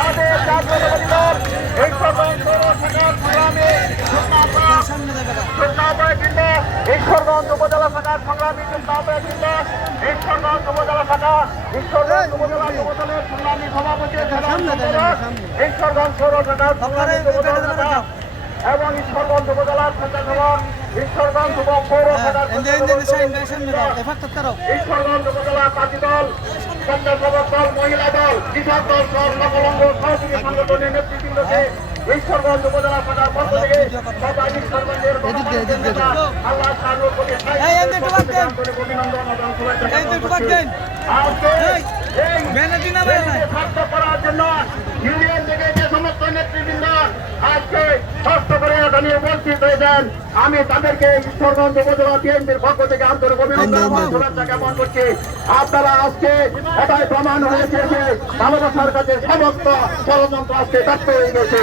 আমাদের জাতীয়তাবাদী দল এই ঈশ্বরগঞ্জ উপজেলা শাখার সংগ্রামী ঈশ্বরগঞ্জ উপজেলা শাখা ঈশ্বরগঞ্জ উপজেলা যুবদলের সংগ্রামী সভাপতি ঈশ্বরগঞ্জ পৌর শাখার সংগ্রামী যুবদল শাখা এবং ঈশ্বরগঞ্জ উপজেলার স্বেচ্ছাসেবক ঈশ্বরগঞ্জ পৌর শাখার ঈশ্বরগঞ্জ উপজেলা প্রার্থী দল স্বেচ্ছাসেবক দল মহিলা দল কৃষক দল সহ সকল অঙ্গ সহযোগী সংগঠনের নেতৃবৃন্দকে ঈশ্বরগঞ্জ উপজেলা শাখার পক্ষ থেকে সবাই ঈশ্বরগঞ্জের আল্লাহ শাহুর প্রতি অভিনন্দন এবং শুভেচ্ছা করার জন্য ইউনিয়ন থেকে যে সমস্ত নেতৃবৃন্দ আজকে কষ্ট করে এখানে উপস্থিত হয়েছেন আমি তাদেরকে ঈশ্বরগঞ্জ উপজেলা বিএনপির পক্ষ থেকে আন্তরিক অভিনন্দন এবং শুভেচ্ছা জ্ঞাপন করছি। আপনারা আজকে এটাই প্রমাণ হয়েছে যে ভালোবাসার কাছে সমস্ত ষড়যন্ত্র আজকে ব্যর্থ হয়ে গেছে।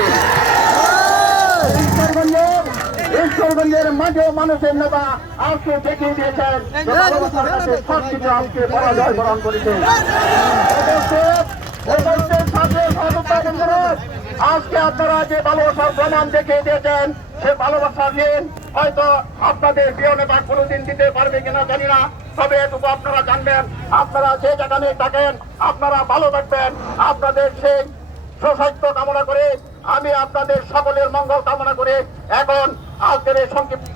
ঈশ্বরগঞ্জের মাঝেও মানুষের নেতা আজকে দেখিয়ে দিয়েছেন ভালোবাসার কাছে সবকিছু আজকে পরাজয় বরণ করেছে। আজকে আপনারা যে ভালোবাসার প্রমাণ দেখিয়ে দিয়েছেন সে ভালোবাসার ঋণ হয়তো আপনাদের প্রিয় নেতা কোনোদিন দিতে পারবে কিনা জানি না, তবে এটুকু আপনারা জানবেন আপনারা যে যেখানে থাকেন আপনারা ভালো থাকবেন। আপনাদের সেই সুস্বাস্থ্য কামনা করে আমি আপনাদের সকলের মঙ্গল কামনা করে এখন আজকের এই সংক্ষিপ্ত